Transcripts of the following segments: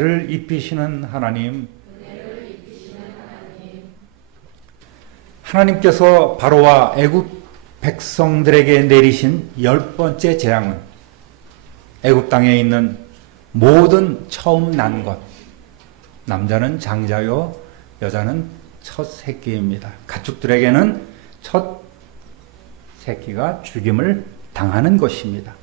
를 입히시는 하나님, 하나님께서 바로와 애굽 백성들에게 내리신 10번째 재앙은 애굽 땅에 있는 모든 처음 난 것, 남자는 장자요 여자는 첫 새끼입니다. 가축들에게는 첫 새끼가 죽임을 당하는 것입니다.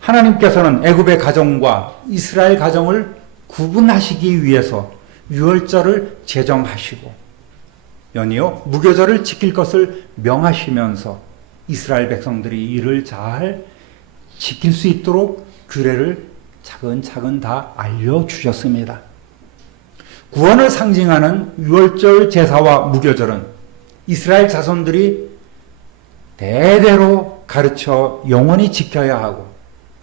하나님께서는 애굽의 가정과 이스라엘 가정을 구분하시기 위해서 유월절을 제정하시고 연이어 무교절을 지킬 것을 명하시면서 이스라엘 백성들이 이를 잘 지킬 수 있도록 규례를 차근차근 다 알려주셨습니다. 구원을 상징하는 유월절 제사와 무교절은 이스라엘 자손들이 대대로 가르쳐 영원히 지켜야 하고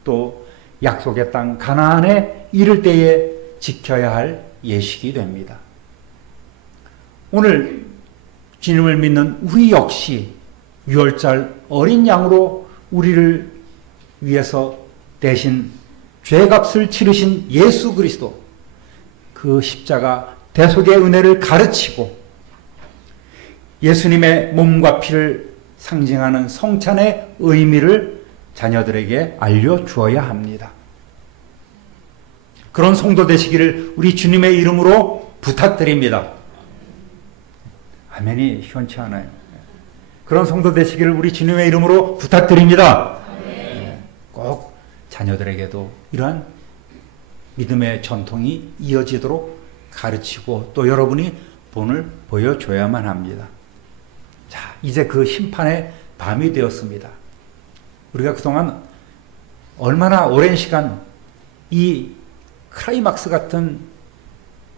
또 약속의 땅 가나안에 이를 때에 지켜야 할 예식이 됩니다. 오늘 주님을 믿는 우리 역시 유월절 어린 양으로 우리를 위해서 대신 죄값을 치르신 예수 그리스도, 그 십자가 대속의 은혜를 가르치고 예수님의 몸과 피를 상징하는 성찬의 의미를 자녀들에게 알려주어야 합니다. 그런 성도 되시기를 우리 주님의 이름으로 부탁드립니다. 아멘이 시원치 않아요. 그런 성도 되시기를 우리 주님의 이름으로 부탁드립니다. 꼭 자녀들에게도 이러한 믿음의 전통이 이어지도록 가르치고 또 여러분이 본을 보여줘야만 합니다. 자, 이제 그 심판의 밤이 되었습니다. 우리가 그동안 얼마나 오랜 시간 이 클라이막스 같은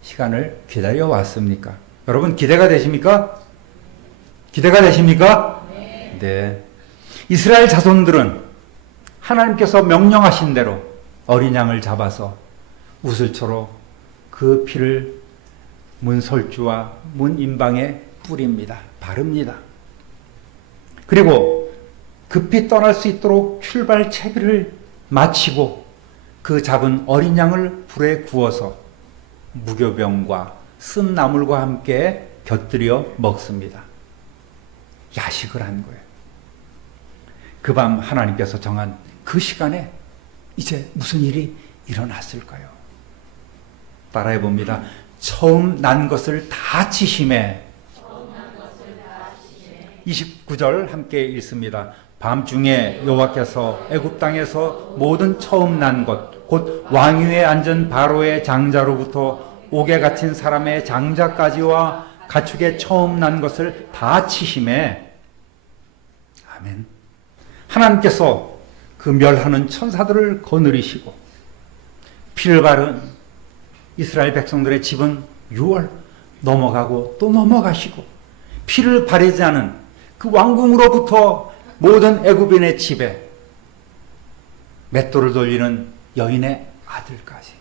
시간을 기다려 왔습니까? 여러분 기대가 되십니까? 기대가 되십니까? 네. 이스라엘 자손들은 하나님께서 명령하신 대로 어린 양을 잡아서 우슬초로 그 피를 문설주와 문인방에 뿌립니다. 바릅니다. 그리고 급히 떠날 수 있도록 출발 채비를 마치고 그 잡은 어린 양을 불에 구워서 무교병과 쓴 나물과 함께 곁들여 먹습니다. 야식을 한 거예요. 그 밤 하나님께서 정한 그 시간에 이제 무슨 일이 일어났을까요? 따라해 봅니다. 처음 난 것을 다 치심에 29절 함께 읽습니다. 밤중에 여호와께서 애굽 땅에서 모든 처음 난 것, 곧 왕위에 앉은 바로의 장자로부터 옥에 갇힌 사람의 장자까지와 가축의 처음 난 것을 다 치심에 아멘. 하나님께서 그 멸하는 천사들을 거느리시고 피를 바른 이스라엘 백성들의 집은 6월 넘어가고 또 넘어가시고 피를 바르지 않은 그 왕궁으로부터 모든 애굽인의 집에 맷돌을 돌리는 여인의 아들까지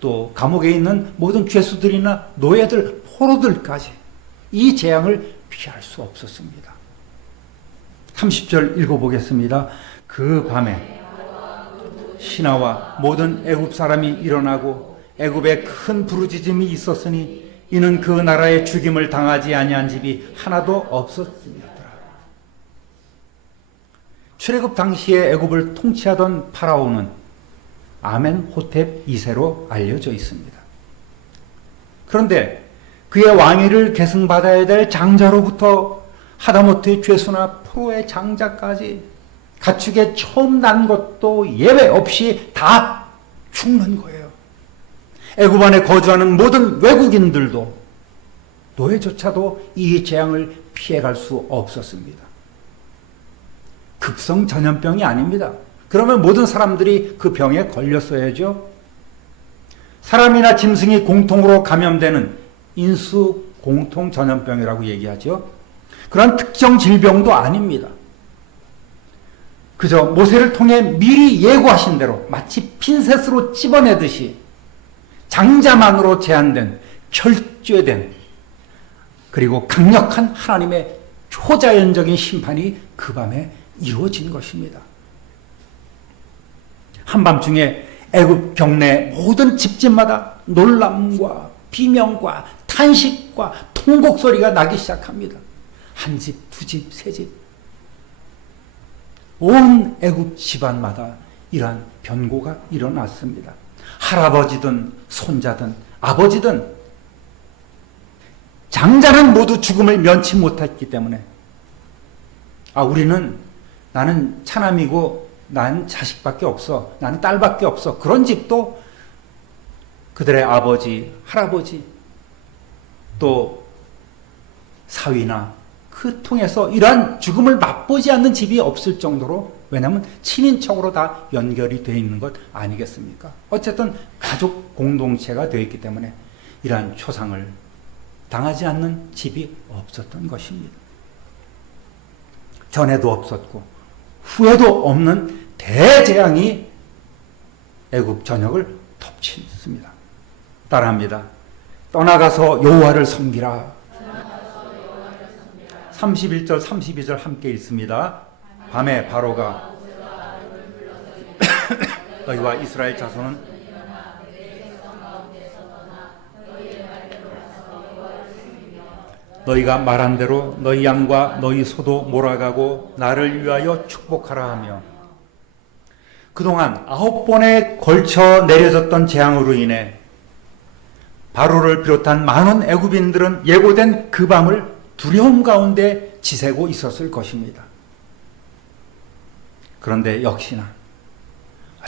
또 감옥에 있는 모든 죄수들이나 노예들, 포로들까지 이 재앙을 피할 수 없었습니다. 30절 읽어보겠습니다. 그 밤에 신하와 모든 애굽 사람이 일어나고 애굽에 큰 부르짖음이 있었으니 이는 그 나라의 죽임을 당하지 아니한 집이 하나도 없었습니다. 출애굽 당시에 애굽을 통치하던 파라오는 아멘호텝 2세로 알려져 있습니다. 그런데 그의 왕위를 계승받아야 될 장자로부터 하다못해 죄수나 포로의 장자까지 가축에 처음 난 것도 예외 없이 다 죽는 거예요. 애굽 안에 거주하는 모든 외국인들도 노예조차도 이 재앙을 피해갈 수 없었습니다. 급성 전염병이 아닙니다. 그러면 모든 사람들이 그 병에 걸렸어야죠. 사람이나 짐승이 공통으로 감염되는 인수 공통 전염병이라고 얘기하죠. 그런 특정 질병도 아닙니다. 그저 모세를 통해 미리 예고하신 대로 마치 핀셋으로 찝어내듯이 장자만으로 제한된, 철죄된, 그리고 강력한 하나님의 초자연적인 심판이 그 밤에 이루어진 것입니다. 한밤중에 애굽 경내 모든 집집마다 놀람과 비명과 탄식과 통곡 소리가 나기 시작합니다. 한 집, 두 집, 세 집. 온 애굽 집안마다 이러한 변고가 일어났습니다. 할아버지든 손자든 아버지든 장자는 모두 죽음을 면치 못했기 때문에 우리는 나는 차남이고 난 자식밖에 없어. 나는 딸밖에 없어. 그런 집도 그들의 아버지, 할아버지 또 사위나 그 통해서 이러한 죽음을 맛보지 않는 집이 없을 정도로, 왜냐하면 친인척으로 다 연결이 되어 있는 것 아니겠습니까? 어쨌든 가족 공동체가 되어 있기 때문에 이러한 초상을 당하지 않는 집이 없었던 것입니다. 전에도 없었고 후에도 없는 대재앙이 애굽 전역을 덮쳤습니다. 따라합니다. 떠나가서 여호와를 섬기라. 31절 32절 함께 읽습니다. 밤에 바로가 너희와 이스라엘 자손은 너희가 말한 대로 너희 양과 너희 소도 몰아가고 나를 위하여 축복하라 하며, 그동안 9번에 걸쳐 내려졌던 재앙으로 인해 바로를 비롯한 많은 애굽인들은 예고된 그 밤을 두려움 가운데 지새고 있었을 것입니다. 그런데 역시나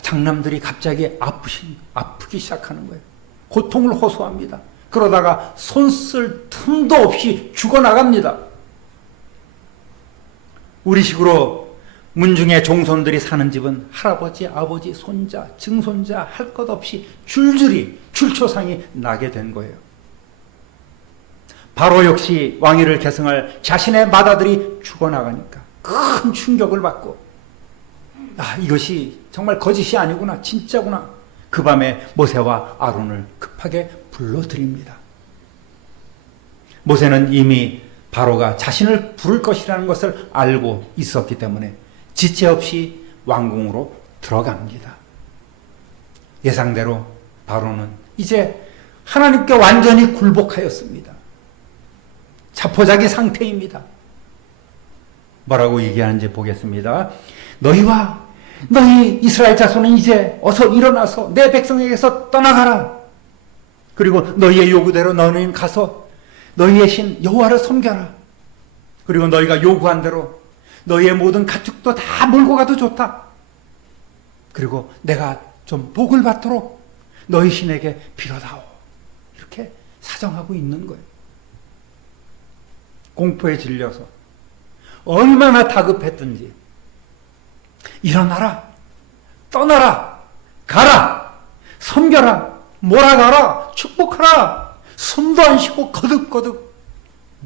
장남들이 갑자기 아프기 시작하는 거예요. 고통을 호소합니다. 그러다가 손 쓸 틈도 없이 죽어나갑니다. 우리식으로 문중의 종손들이 사는 집은 할아버지, 아버지, 손자, 증손자 할 것 없이 줄줄이 줄초상이 나게 된 거예요. 바로 역시 왕위를 계승할 자신의 맏아들이 죽어나가니까 큰 충격을 받고, 이것이 정말 거짓이 아니구나, 진짜구나. 그 밤에 모세와 아론을 급하게 불러드립니다. 모세는 이미 바로가 자신을 부를 것이라는 것을 알고 있었기 때문에 지체 없이 왕궁으로 들어갑니다. 예상대로 바로는 이제 하나님께 완전히 굴복하였습니다. 자포자기 상태입니다. 뭐라고 얘기하는지 보겠습니다. 너희 이스라엘 자손은 이제 어서 일어나서 내 백성에게서 떠나가라. 그리고 너희의 요구대로 너희는 가서 너희의 신 여호와를 섬겨라. 그리고 너희가 요구한 대로 너희의 모든 가축도 다 몰고 가도 좋다. 그리고 내가 좀 복을 받도록 너희 신에게 빌어다오. 이렇게 사정하고 있는 거예요. 공포에 질려서 얼마나 다급했든지 일어나라, 떠나라, 가라, 섬겨라, 몰아가라, 축복하라. 숨도 안 쉬고 거듭거듭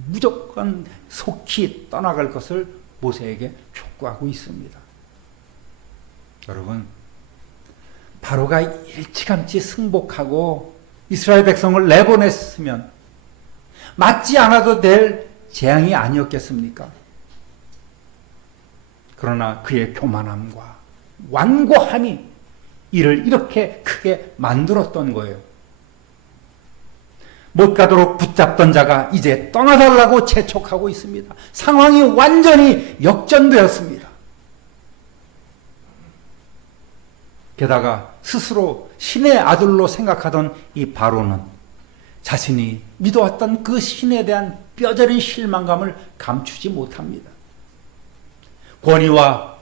무조건 속히 떠나갈 것을 모세에게 촉구하고 있습니다. 여러분, 바로가 일찌감치 승복하고 이스라엘 백성을 내보냈으면 맞지 않아도 될 재앙이 아니었겠습니까? 그러나 그의 교만함과 완고함이 이를 이렇게 크게 만들었던 거예요. 못 가도록 붙잡던 자가 이제 떠나달라고 재촉하고 있습니다. 상황이 완전히 역전되었습니다. 게다가 스스로 신의 아들로 생각하던 이 바로는 자신이 믿어왔던 그 신에 대한 뼈저린 실망감을 감추지 못합니다. 권위와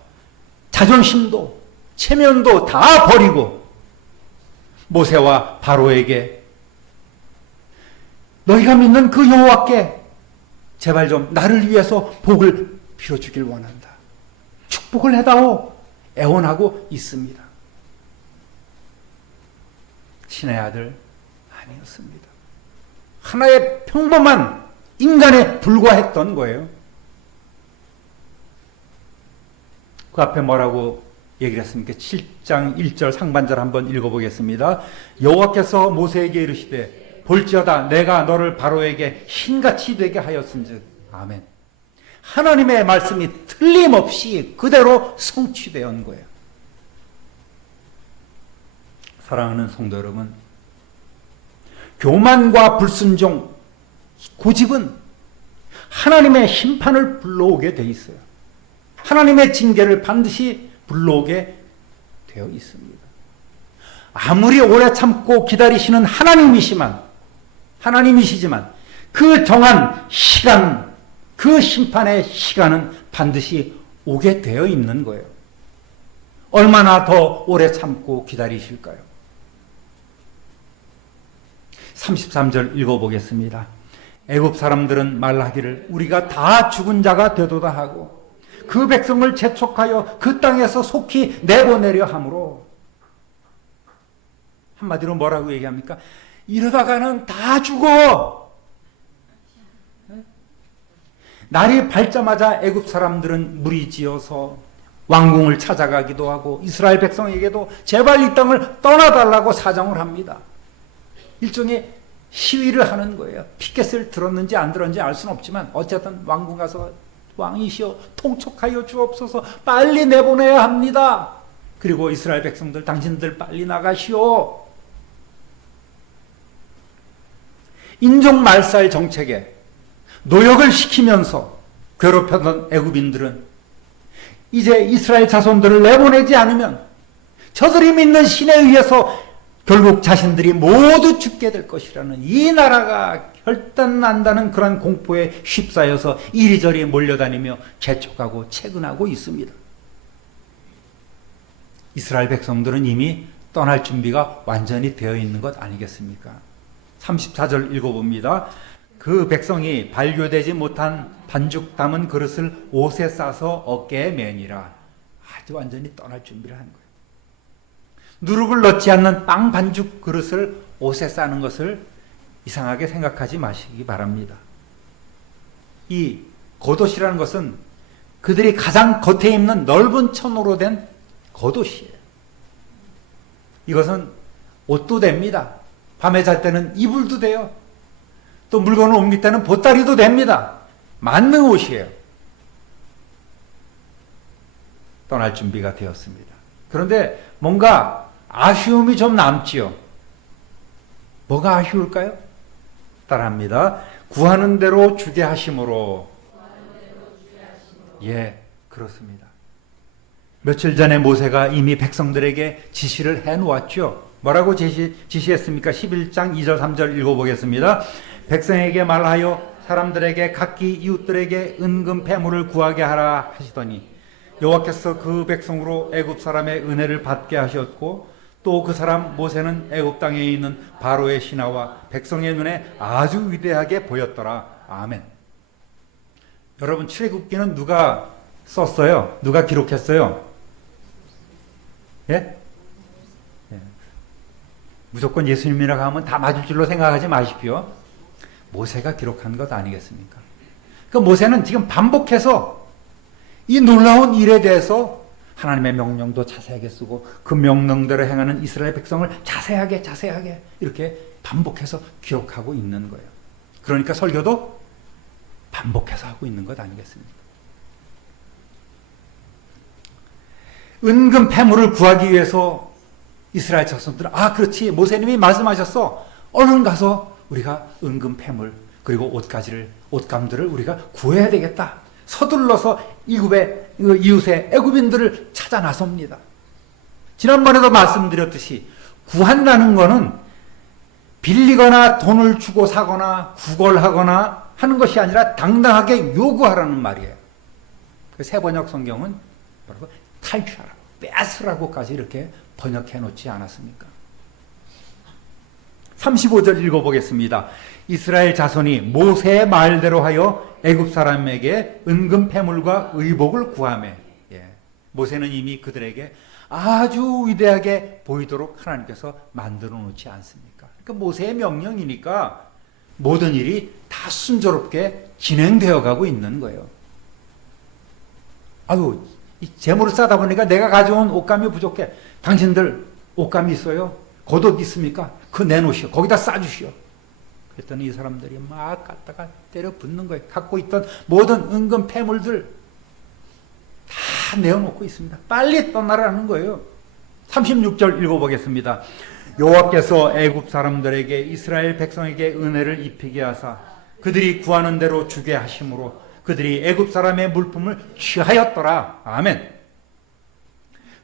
자존심도 체면도 다 버리고 모세와 바로에게 너희가 믿는 그 여호와께 제발 좀 나를 위해서 복을 빌어주길 원한다. 축복을 해다오. 애원하고 있습니다. 신의 아들 아니었습니다. 하나의 평범한 인간에 불과했던 거예요. 그 앞에 뭐라고 얘기를 했습니까? 7장 1절 상반절 한번 읽어보겠습니다. 여호와께서 모세에게 이르시되 볼지어다 내가 너를 바로에게 신같이 되게 하였은즉. 아멘. 하나님의 말씀이 틀림없이 그대로 성취되었는 거예요. 사랑하는 성도 여러분, 교만과 불순종, 고집은 하나님의 심판을 불러오게 돼 있어요. 하나님의 징계를 반드시 불러오게 되어 있습니다. 아무리 오래 참고 기다리시는 하나님이시지만 그 정한 시간, 그 심판의 시간은 반드시 오게 되어 있는 거예요. 얼마나 더 오래 참고 기다리실까요? 33절 읽어보겠습니다. 애굽 사람들은 말하기를 우리가 다 죽은 자가 되도다 하고 그 백성을 재촉하여 그 땅에서 속히 내보내려 함으로, 한마디로 뭐라고 얘기합니까? 이러다가는 다 죽어. 날이 밝자마자 애굽 사람들은 무리지어서 왕궁을 찾아가기도 하고 이스라엘 백성에게도 제발 이 땅을 떠나달라고 사정을 합니다. 일종의 시위를 하는 거예요. 피켓을 들었는지 안 들었는지 알 수는 없지만 어쨌든 왕궁 가서 왕이시여 통촉하여 주옵소서, 빨리 내보내야 합니다. 그리고 이스라엘 백성들, 당신들 빨리 나가시오. 인종 말살 정책에 노역을 시키면서 괴롭혔던 애굽인들은 이제 이스라엘 자손들을 내보내지 않으면 저들이 믿는 신에 의해서 결국 자신들이 모두 죽게 될 것이라는, 이 나라가 혈단난다는 그런 공포에 휩싸여서 이리저리 몰려다니며 재촉하고 채근하고 있습니다. 이스라엘 백성들은 이미 떠날 준비가 완전히 되어 있는 것 아니겠습니까? 34절 읽어봅니다. 그 백성이 발교되지 못한 반죽 담은 그릇을 옷에 싸서 어깨에 매니라. 아주 완전히 떠날 준비를 하는 거예요. 누룩을 넣지 않는 빵 반죽 그릇을 옷에 싸는 것을 이상하게 생각하지 마시기 바랍니다. 이 겉옷이라는 것은 그들이 가장 겉에 입는 넓은 천으로 된 겉옷이에요. 이것은 옷도 됩니다. 밤에 잘 때는 이불도 돼요. 또 물건을 옮길 때는 보따리도 됩니다. 만능 옷이에요. 떠날 준비가 되었습니다. 그런데 뭔가 아쉬움이 좀 남지요. 뭐가 아쉬울까요? 따라합니다. 구하는 대로 주게 하심으로. 예, 그렇습니다. 며칠 전에 모세가 이미 백성들에게 지시를 해놓았죠. 뭐라고 지시했습니까? 11장 2절 3절 읽어보겠습니다. 백성에게 말하여 사람들에게 각기 이웃들에게 은금 패물을 구하게 하라 하시더니 여호와께서 그 백성으로 애굽 사람의 은혜를 받게 하셨고 또 그 사람 모세는 애굽 땅에 있는 바로의 신하와 백성의 눈에 아주 위대하게 보였더라. 아멘. 여러분, 출애굽기는 누가 썼어요? 누가 기록했어요? 예? 무조건 예수님이라고 하면 다 맞을 줄로 생각하지 마십시오. 모세가 기록한 것 아니겠습니까? 그 모세는 지금 반복해서 이 놀라운 일에 대해서 하나님의 명령도 자세하게 쓰고 그 명령대로 행하는 이스라엘 백성을 자세하게 이렇게 반복해서 기록하고 있는 거예요. 그러니까 설교도 반복해서 하고 있는 것 아니겠습니까? 은금 패물을 구하기 위해서 이스라엘 자손들은 그렇지, 모세님이 말씀하셨어. 얼른 가서 우리가 은금 패물 그리고 옷감들을 우리가 구해야 되겠다. 서둘러서 이웃의 애굽인들을 찾아 나섭니다. 지난번에도 말씀드렸듯이 구한다는 것은 빌리거나 돈을 주고 사거나 구걸하거나 하는 것이 아니라 당당하게 요구하라는 말이에요. 새 번역 성경은 뭐라고? 탈취하라고, 뺏으라고까지 이렇게 번역해 놓지 않았습니까? 35절 읽어보겠습니다. 이스라엘 자손이 모세의 말대로 하여 애굽 사람에게 은금 패물과 의복을 구하매. 모세는 이미 그들에게 아주 위대하게 보이도록 하나님께서 만들어 놓지 않습니까? 그러니까 모세의 명령이니까 모든 일이 다 순조롭게 진행되어 가고 있는 거예요. 이 재물을 싸다 보니까 내가 가져온 옷감이 부족해. 당신들 옷감이 있어요? 겉옷 있습니까? 그거 내놓으시오. 거기다 싸주시오. 그랬더니 이 사람들이 막 갖다가 때려 붓는 거예요. 갖고 있던 모든 은금 패물들 다 내어놓고 있습니다. 빨리 떠나라는 거예요. 36절 읽어보겠습니다. 여호와께서 애굽 사람들에게 이스라엘 백성에게 은혜를 입히게 하사 그들이 구하는 대로 주게 하심으로 그들이 애굽 사람의 물품을 취하였더라. 아멘.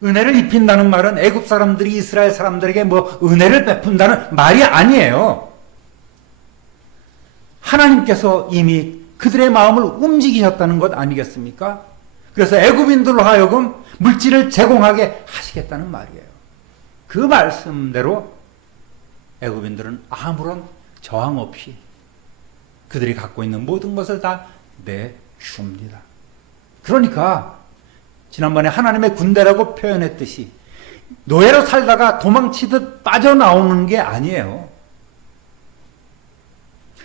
은혜를 입힌다는 말은 애굽 사람들이 이스라엘 사람들에게 뭐 은혜를 베푼다는 말이 아니에요. 하나님께서 이미 그들의 마음을 움직이셨다는 것 아니겠습니까? 그래서 애굽인들로 하여금 물질을 제공하게 하시겠다는 말이에요. 그 말씀대로 애굽인들은 아무런 저항 없이 그들이 갖고 있는 모든 것을 다 내줍니다. 그러니까 지난번에 하나님의 군대라고 표현했듯이 노예로 살다가 도망치듯 빠져나오는 게 아니에요.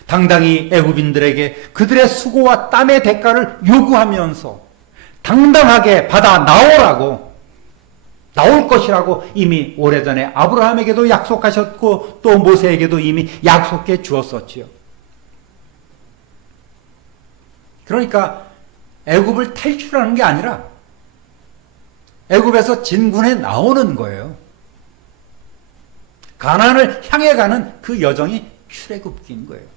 당당히 애굽인들에게 그들의 수고와 땀의 대가를 요구하면서 당당하게 받아 나오라고, 나올 것이라고 이미 오래전에 아브라함에게도 약속하셨고 또 모세에게도 이미 약속해 주었었지요. 그러니까 애굽을 탈출하는 게 아니라 애굽에서 진군해 나오는 거예요. 가나안을 향해 가는 그 여정이 출애굽기인 거예요.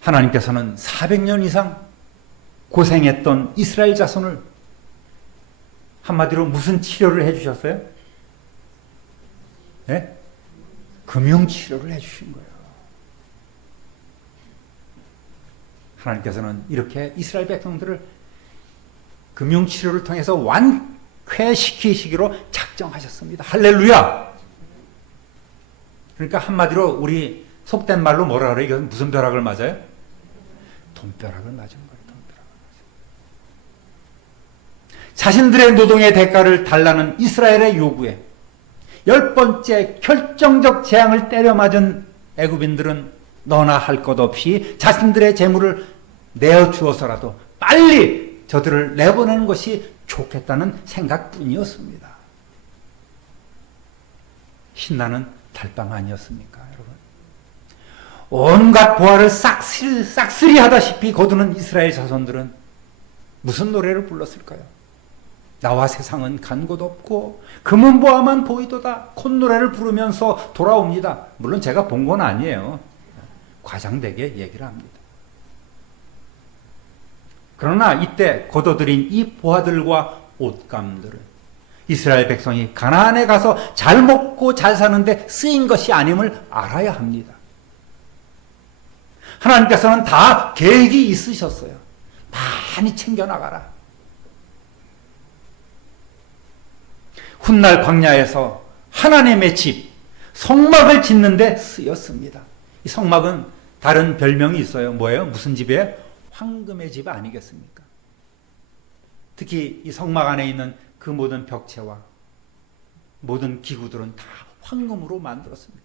하나님께서는 400년 이상 고생했던 이스라엘 자손을 한마디로 무슨 치료를 해주셨어요? 네? 금융치료를 해주신 거예요. 하나님께서는 이렇게 이스라엘 백성들을 금융치료를 통해서 완쾌시키시기로 작정하셨습니다. 할렐루야! 그러니까 한마디로 우리 속된 말로 뭐라 그래요? 이건 무슨 벼락을 맞아요? 돈벼락을 맞은 거예요. 돈벼락을 맞은. 자신들의 노동의 대가를 달라는 이스라엘의 요구에 10번째 결정적 재앙을 때려 맞은 애굽인들은 너나 할 것 없이 자신들의 재물을 내어주어서라도 빨리 저들을 내보내는 것이 좋겠다는 생각뿐이었습니다. 신나는 달방 아니었습니까, 여러분? 온갖 보화를 싹쓸이 하다시피 거두는 이스라엘 자손들은 무슨 노래를 불렀을까요? 나와 세상은 간 곳 없고 금은 보화만 보이도다 콧노래를 부르면서 돌아옵니다. 물론 제가 본 건 아니에요. 과장되게 얘기를 합니다. 그러나 이때 거둬들인 이 보화들과 옷감들은 이스라엘 백성이 가나안에 가서 잘 먹고 잘 사는데 쓰인 것이 아님을 알아야 합니다. 하나님께서는 다 계획이 있으셨어요. 많이 챙겨나가라. 훗날 광야에서 하나님의 집, 성막을 짓는 데 쓰였습니다. 이 성막은 다른 별명이 있어요. 뭐예요? 무슨 집이에요? 황금의 집 아니겠습니까? 특히 이 성막 안에 있는 그 모든 벽체와 모든 기구들은 다 황금으로 만들었습니다.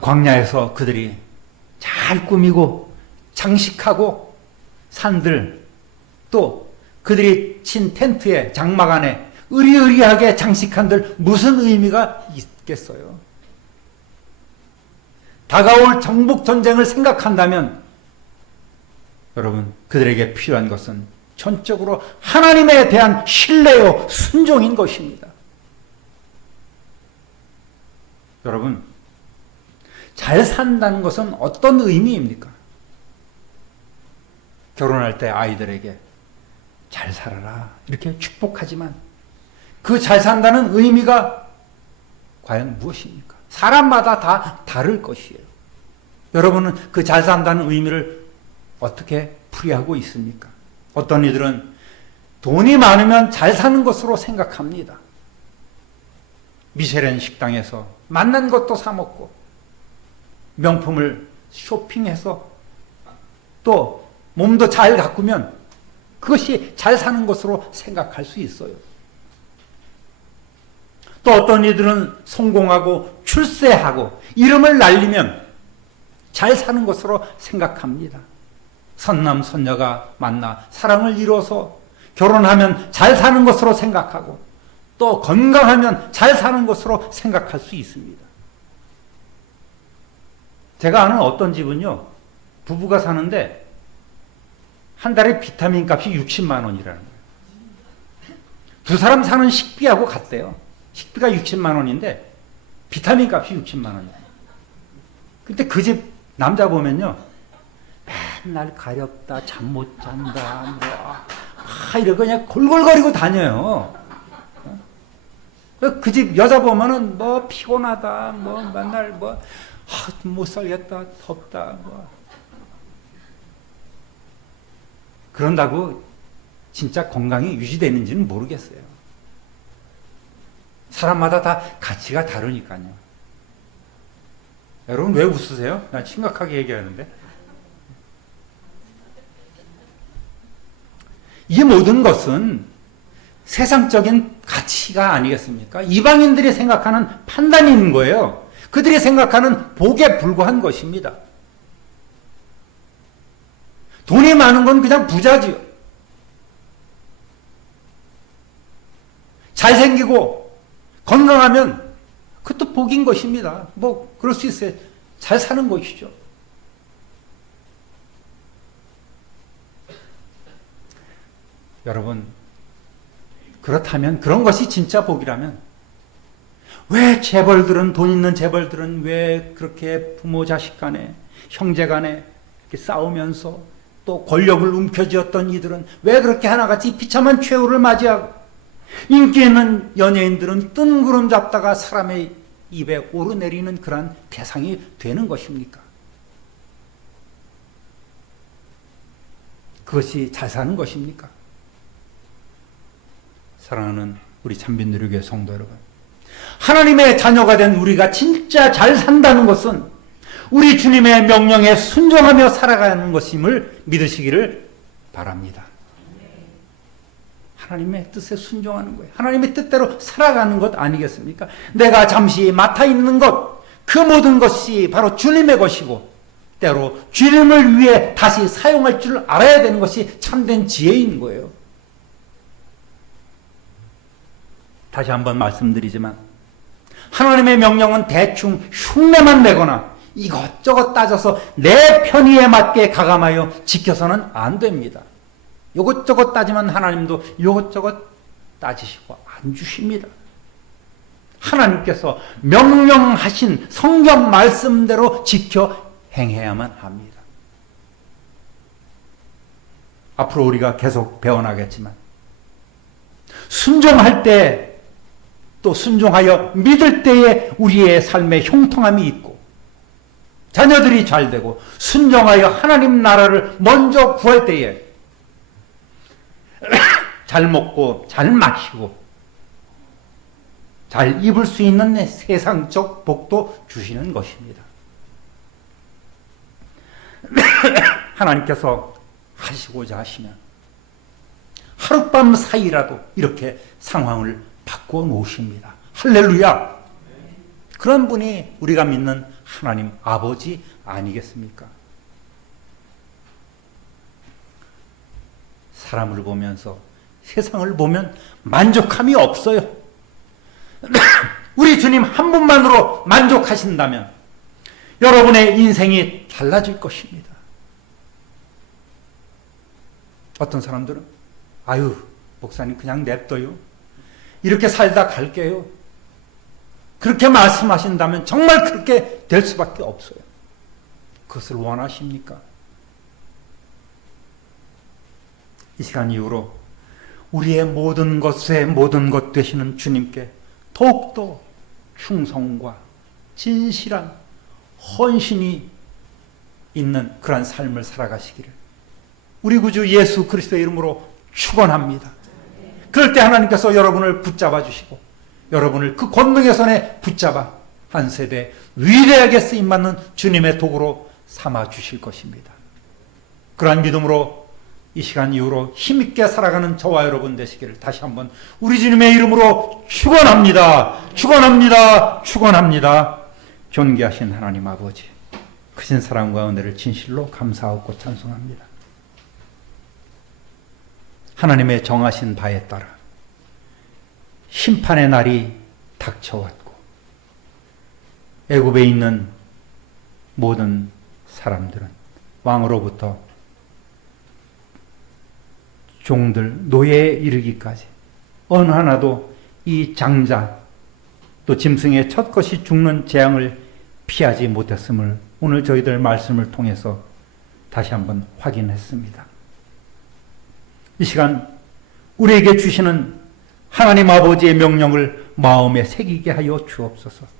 광야에서 그들이 잘 꾸미고 장식하고 산들 또 그들이 친 텐트에 장막 안에 으리으리하게 장식한들 무슨 의미가 있겠어요? 다가올 정복 전쟁을 생각한다면 여러분 그들에게 필요한 것은 전적으로 하나님에 대한 신뢰요 순종인 것입니다. 여러분 잘 산다는 것은 어떤 의미입니까? 결혼할 때 아이들에게 잘 살아라 이렇게 축복하지만 그 잘 산다는 의미가 과연 무엇입니까? 사람마다 다 다를 것이에요. 여러분은 그 잘 산다는 의미를 어떻게 풀이하고 있습니까? 어떤 이들은 돈이 많으면 잘 사는 것으로 생각합니다. 미쉐린 식당에서 맛난 것도 사 먹고 명품을 쇼핑해서 또 몸도 잘 가꾸면 그것이 잘 사는 것으로 생각할 수 있어요. 또 어떤 이들은 성공하고 출세하고 이름을 날리면 잘 사는 것으로 생각합니다. 선남 선녀가 만나 사랑을 이뤄서 결혼하면 잘 사는 것으로 생각하고 또 건강하면 잘 사는 것으로 생각할 수 있습니다. 제가 아는 어떤 집은요, 부부가 사는데 한 달에 비타민 값이 60만 원이라는 거예요. 두 사람 사는 식비하고 같대요. 식비가 60만 원인데 비타민 값이 60만 원이에요. 근데 그 집 남자 보면요, 맨날 가렵다, 잠 못 잔다, 이러고 그냥 골골거리고 다녀요. 그 집 여자 보면은 피곤하다, 맨날 못 살겠다, 덥다, 그런다고 진짜 건강이 유지되는지는 모르겠어요. 사람마다 다 가치가 다르니까요. 여러분 왜 웃으세요? 난 심각하게 얘기하는데. 이 모든 것은 세상적인 가치가 아니겠습니까? 이방인들이 생각하는 판단이 있는 거예요. 그들이 생각하는 복에 불과한 것입니다. 돈이 많은 건 그냥 부자지요. 잘생기고 건강하면 그것도 복인 것입니다. 그럴 수 있어요. 잘 사는 것이죠. 여러분, 그렇다면, 그런 것이 진짜 복이라면, 왜 재벌들은, 돈 있는 재벌들은 왜 그렇게 부모 자식 간에, 형제 간에 이렇게 싸우면서 또 권력을 움켜쥐었던 이들은 왜 그렇게 하나같이 비참한 최후를 맞이하고, 인기 있는 연예인들은 뜬구름 잡다가 사람의 입에 오르내리는 그런 대상이 되는 것입니까? 그것이 잘 사는 것입니까? 사랑하는 우리 참빈누리교회 성도 여러분, 하나님의 자녀가 된 우리가 진짜 잘 산다는 것은 우리 주님의 명령에 순종하며 살아가는 것임을 믿으시기를 바랍니다. 하나님의 뜻에 순종하는 거예요. 하나님의 뜻대로 살아가는 것 아니겠습니까? 내가 잠시 맡아 있는 것, 그 모든 것이 바로 주님의 것이고, 때로 주님을 위해 다시 사용할 줄 알아야 되는 것이 참된 지혜인 거예요. 다시 한번 말씀드리지만, 하나님의 명령은 대충 흉내만 내거나 이것저것 따져서 내 편의에 맞게 가감하여 지켜서는 안 됩니다. 이것저것 따지면 하나님도 이것저것 따지시고 안 주십니다. 하나님께서 명령하신 성경 말씀대로 지켜 행해야만 합니다. 앞으로 우리가 계속 배워나겠지만, 순종할 때, 또 순종하여 믿을 때에 우리의 삶에 형통함이 있고, 자녀들이 잘 되고, 순종하여 하나님 나라를 먼저 구할 때에 잘 먹고 잘 마시고 잘 입을 수 있는 세상적 복도 주시는 것입니다. 하나님께서 하시고자 하시면 하룻밤 사이라도 이렇게 상황을 바꿔 놓으십니다. 할렐루야! 그런 분이 우리가 믿는 하나님 아버지 아니겠습니까? 사람을 보면서, 세상을 보면 만족함이 없어요. 우리 주님 한 분만으로 만족하신다면 여러분의 인생이 달라질 것입니다. 어떤 사람들은 아유, 목사님 그냥 냅둬요. 이렇게 살다 갈게요. 그렇게 말씀하신다면 정말 그렇게 될 수밖에 없어요. 그것을 원하십니까? 이 시간 이후로 우리의 모든 것의 모든 것 되시는 주님께 더욱더 충성과 진실한 헌신이 있는 그러한 삶을 살아가시기를 우리 구주 예수 그리스도의 이름으로 축원합니다. 그럴 때 하나님께서 여러분을 붙잡아 주시고 여러분을 그 권능의 손에 붙잡아 한 세대 위대하게 쓰임받는 주님의 도구로 삼아 주실 것입니다. 그러한 믿음으로 이 시간 이후로 힘있게 살아가는 저와 여러분 되시기를 다시 한번 우리 주님의 이름으로 축원합니다. 축원합니다. 축원합니다. 존귀하신 하나님 아버지, 크신 사랑과 은혜를 진실로 감사하고 찬송합니다. 하나님의 정하신 바에 따라 심판의 날이 닥쳐왔고 애굽에 있는 모든 사람들은 왕으로부터 종들, 노예에 이르기까지 어느 하나도 이 장자 또 짐승의 첫 것이 죽는 재앙을 피하지 못했음을 오늘 저희들 말씀을 통해서 다시 한번 확인했습니다. 이 시간 우리에게 주시는 하나님 아버지의 명령을 마음에 새기게 하여 주옵소서.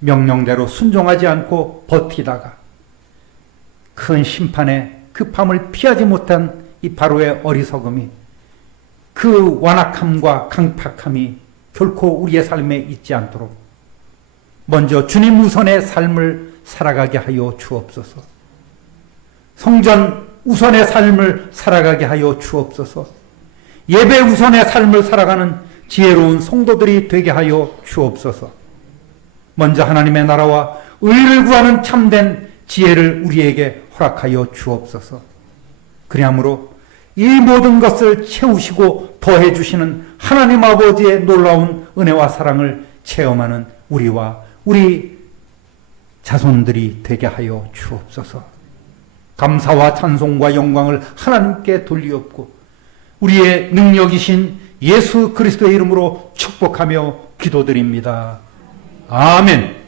명령대로 순종하지 않고 버티다가 큰 심판의 급함을 피하지 못한 이 바로의 어리석음이, 그 완악함과 강팍함이 결코 우리의 삶에 있지 않도록 먼저 주님 우선의 삶을 살아가게 하여 주옵소서. 성전 우선의 삶을 살아가게 하여 주옵소서. 예배 우선의 삶을 살아가는 지혜로운 성도들이 되게 하여 주옵소서. 먼저 하나님의 나라와 의를 구하는 참된 지혜를 우리에게 허락하여 주옵소서. 그리함으로 이 모든 것을 채우시고 더해 주시는 하나님 아버지의 놀라운 은혜와 사랑을 체험하는 우리와 우리 자손들이 되게 하여 주옵소서. 감사와 찬송과 영광을 하나님께 돌리옵고 우리의 능력이신 예수 그리스도의 이름으로 축복하며 기도드립니다. 아멘.